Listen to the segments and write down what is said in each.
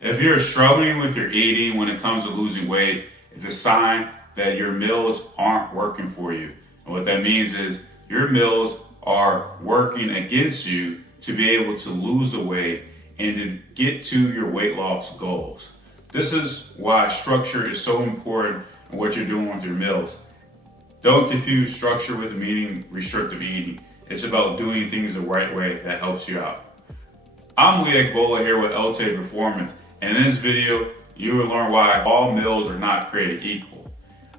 If you're struggling with your eating when it comes to losing weight, it's a sign that your meals aren't working for you. And what that means is your meals are working against you to be able to lose the weight and to get to your weight loss goals. This is why structure is so important in what you're doing with your meals. Don't confuse structure with meaning restrictive eating. It's about doing things the right way that helps you out. I'm Lee Ekbola here with LT Performance, and in this video, you will learn why all meals are not created equal.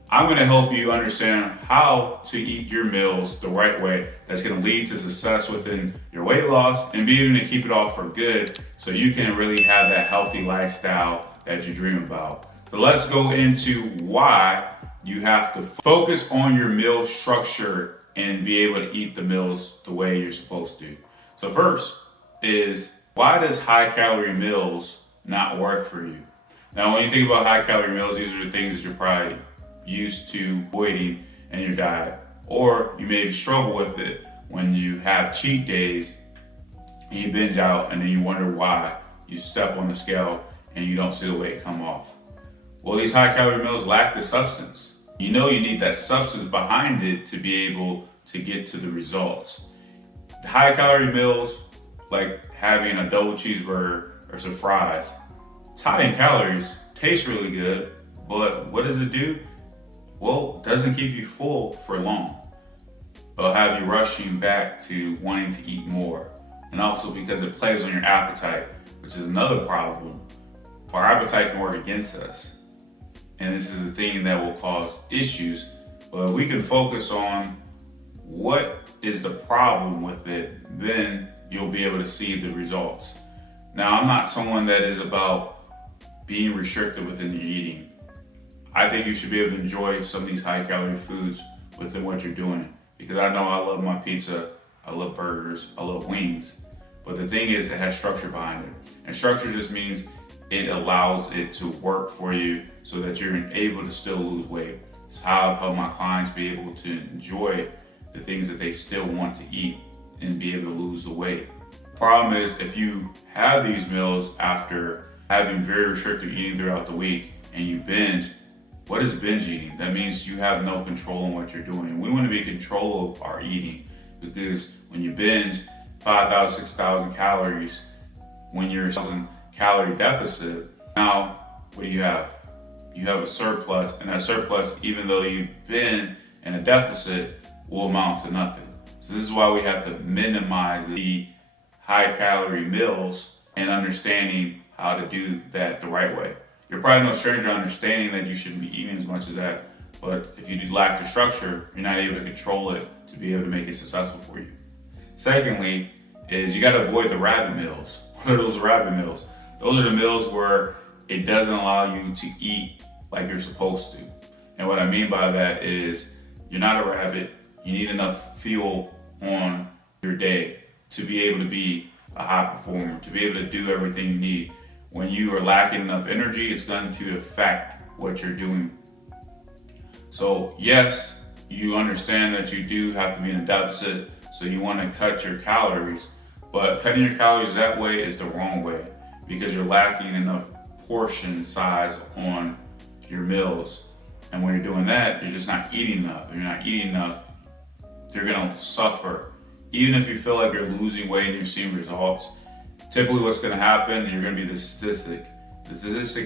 I'm going to help you understand how to eat your meals the right way that's going to lead to success within your weight loss and be able to keep it off for good so you can really have that healthy lifestyle that you dream about. So let's go into why you have to focus on your meal structure and be able to eat the meals the way you're supposed to. So first is, why does high calorie meals not work for you? Now, when you think about high calorie meals, these are the things that you're probably used to avoiding in your diet, or you maybe struggle with it when you have cheat days and you binge out and then you wonder why you step on the scale and you don't see the weight come off. Well, these high calorie meals lack the substance. You know you need that substance behind it to be able to get to the results. The high calorie meals, like having a double cheeseburger or some fries, it's high in calories, tastes really good, but what does it do? Well, it doesn't keep you full for long. It'll have you rushing back to wanting to eat more. And also because it plays on your appetite, which is another problem. Our appetite can work against us. And this is the thing that will cause issues. But if we can focus on what is the problem with it, then you'll be able to see the results. Now, I'm not someone that is about being restricted within your eating. I think you should be able to enjoy some of these high calorie foods within what you're doing. Because I know I love my pizza, I love burgers, I love wings. But the thing is, it has structure behind it. And structure just means it allows it to work for you so that you're able to still lose weight. It's how I help my clients be able to enjoy the things that they still want to eat and be able to lose the weight. Problem is, if you have these meals after having very restrictive eating throughout the week and you binge, what is binge eating? That means you have no control on what you're doing. We want to be in control of our eating, because when you binge 5,000, 6,000 calories, when you're in a 1,000 calorie deficit, now what do you have? You have a surplus, and that surplus, even though you've been in a deficit, will amount to nothing. So this is why we have to minimize the high calorie meals and understanding how to do that the right way. You're probably no stranger to understanding that you shouldn't be eating as much as that, but if you lack the structure, you're not able to control it to be able to make it successful for you. Secondly, is you got to avoid the rabbit meals. What are those rabbit meals? Those are the meals where it doesn't allow you to eat like you're supposed to. And what I mean by that is, you're not a rabbit. You need enough fuel on your day to be able to be a high performer, to be able to do everything you need. When you are lacking enough energy, it's going to affect what you're doing. So yes, you understand that you do have to be in a deficit, so you want to cut your calories, but cutting your calories that way is the wrong way, because you're lacking enough portion size on your meals. And when you're doing that, you're just not eating enough. If you're not eating enough, you're gonna suffer. Even if you feel like you're losing weight and you're seeing results, typically what's gonna happen, you're gonna be the statistic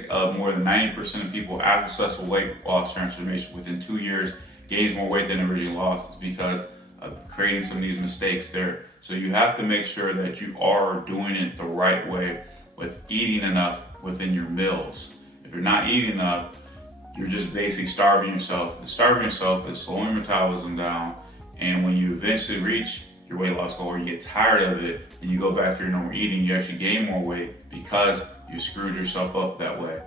of more than 90% of people after successful weight loss transformation within 2 years gains more weight than originally lost. It's because of creating some of these mistakes there. So you have to make sure that you are doing it the right way with eating enough within your meals. If you're not eating enough, you're just basically starving yourself. And starving yourself is slowing your metabolism down. And when you eventually reach your weight loss goal, or you get tired of it and you go back to your normal eating, you actually gain more weight because you screwed yourself up that way.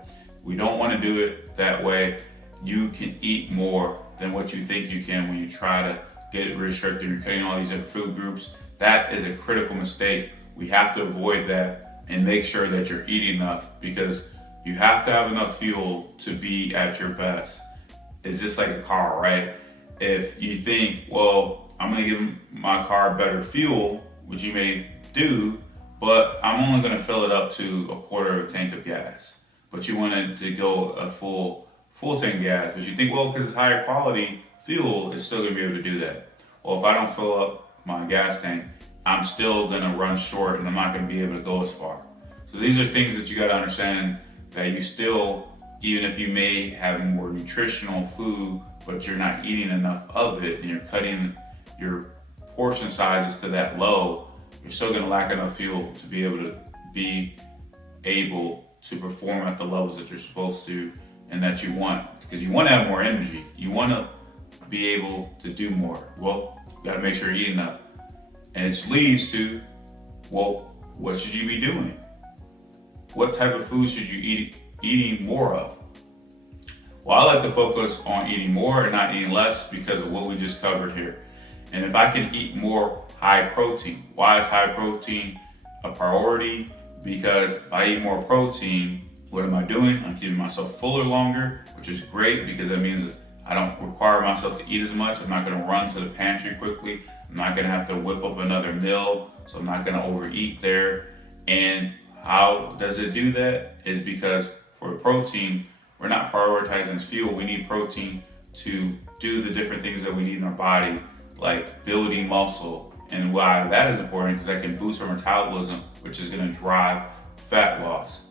We don't want to do it that way. You can eat more than what you think you can when you try to get restricted. You're cutting all these different food groups. That is a critical mistake. We have to avoid that and make sure that you're eating enough, because you have to have enough fuel to be at your best. It's just like a car, right? If you think, well, I'm gonna give my car better fuel, which you may do, but I'm only going to fill it up to a quarter of a tank of gas. But you want to go a full tank of gas, but you think, well, because it's higher quality fuel, it's still going to be able to do that. Well, if I don't fill up my gas tank, I'm still going to run short and I'm not going to be able to go as far. So these are things that you got to understand, that you still, even if you may have more nutritional food, but you're not eating enough of it and you're cutting your portion sizes to that low, you're still going to lack enough fuel to be able to perform at the levels that you're supposed to and that you want, because you want to have more energy. You want to be able to do more. Well, you got to make sure you eat enough. And it leads to, well, what should you be doing? What type of food should you eating more of? Well, I like to focus on eating more and not eating less because of what we just covered here. And if I can eat more high protein, why is high protein a priority? Because if I eat more protein, what am I doing? I'm keeping myself fuller longer, which is great because that means that I don't require myself to eat as much. I'm not going to run to the pantry quickly. I'm not going to have to whip up another meal, so I'm not going to overeat there. And how does it do that? Is because for protein, we're not prioritizing as fuel. We need protein to do the different things that we need in our body, like building muscle. And why that is important is that can boost our metabolism, which is going to drive fat loss.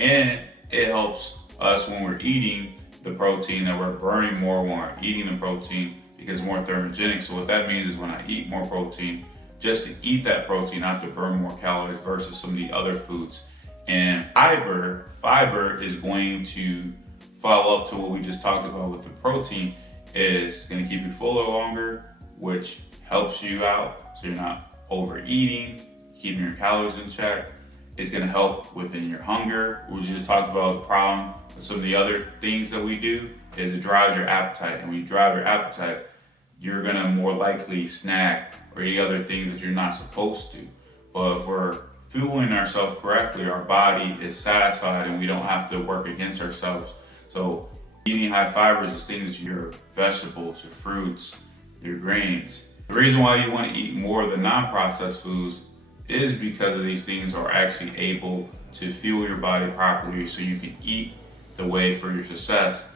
And it helps us when we're eating the protein, that we're burning more when we're eating the protein, because it's more thermogenic. So what that means is when I eat more protein, just to eat that protein, I have to burn more calories versus some of the other foods. And fiber is going to follow up to what we just talked about with the protein, is going to keep you fuller longer, which helps you out so you're not overeating, keeping your calories in check. It's going to help within your hunger. We just talked about the problem with some of the other things that we do, is it drives your appetite. And when you drive your appetite, you're going to more likely snack or eat other things that you're not supposed to. But if we're fueling ourselves correctly, our body is satisfied and we don't have to work against ourselves. So eating high fibers is things, your vegetables, your fruits, your grains. The reason why you want to eat more of the non-processed foods is because of these things are actually able to fuel your body properly so you can eat the way for your success.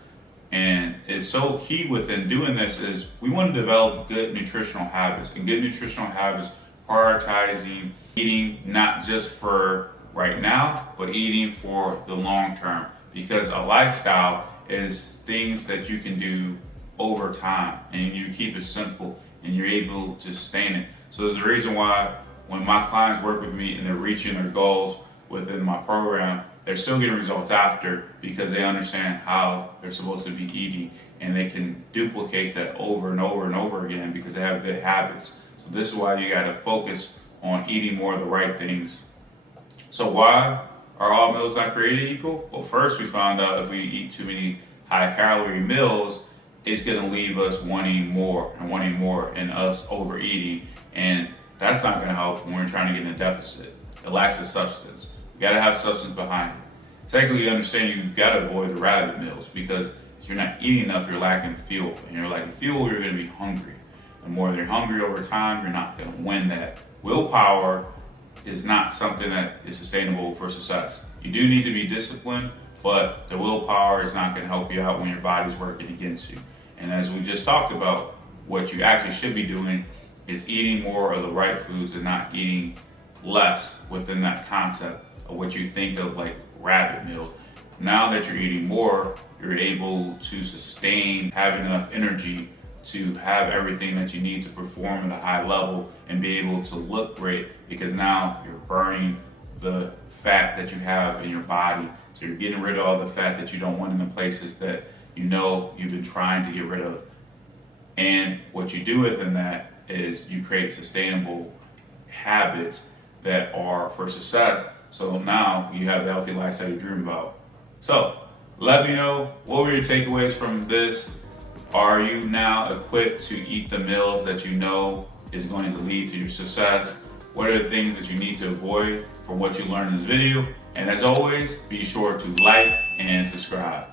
And it's so key within doing this is we want to develop good nutritional habits, and good nutritional habits prioritizing eating not just for right now, but eating for the long term, because a lifestyle is things that you can do over time and you keep it simple and you're able to sustain it. So there's a reason why when my clients work with me and they're reaching their goals within my program, they're still getting results after, because they understand how they're supposed to be eating and they can duplicate that over and over and over again because they have good habits. So this is why you got to focus on eating more of the right things. So why are all meals not created equal? Well, first we found out if we eat too many high calorie meals, it's going to leave us wanting more and us overeating. And that's not going to help when we're trying to get in a deficit. It lacks the substance. You got to have substance behind it. Secondly, you understand you got to avoid the rabbit meals, because if you're not eating enough, you're lacking fuel. And you're lacking fuel, you're going to be hungry. The more you're hungry over time, you're not going to win that. Willpower is not something that is sustainable for success. You do need to be disciplined, but the willpower is not going to help you out when your body's working against you. And as we just talked about, what you actually should be doing is eating more of the right foods and not eating less within that concept of what you think of like rabbit meals. Now that you're eating more, you're able to sustain having enough energy to have everything that you need to perform at a high level and be able to look great, because now you're burning the fat that you have in your body. So you're getting rid of all the fat that you don't want in the places that you know you've been trying to get rid of. And what you do within that is you create sustainable habits that are for success. So now you have the healthy lifestyle you dream about. So let me know, what were your takeaways from this? Are you now equipped to eat the meals that you know is going to lead to your success? What are the things that you need to avoid from what you learned in this video? And as always, be sure to like and subscribe.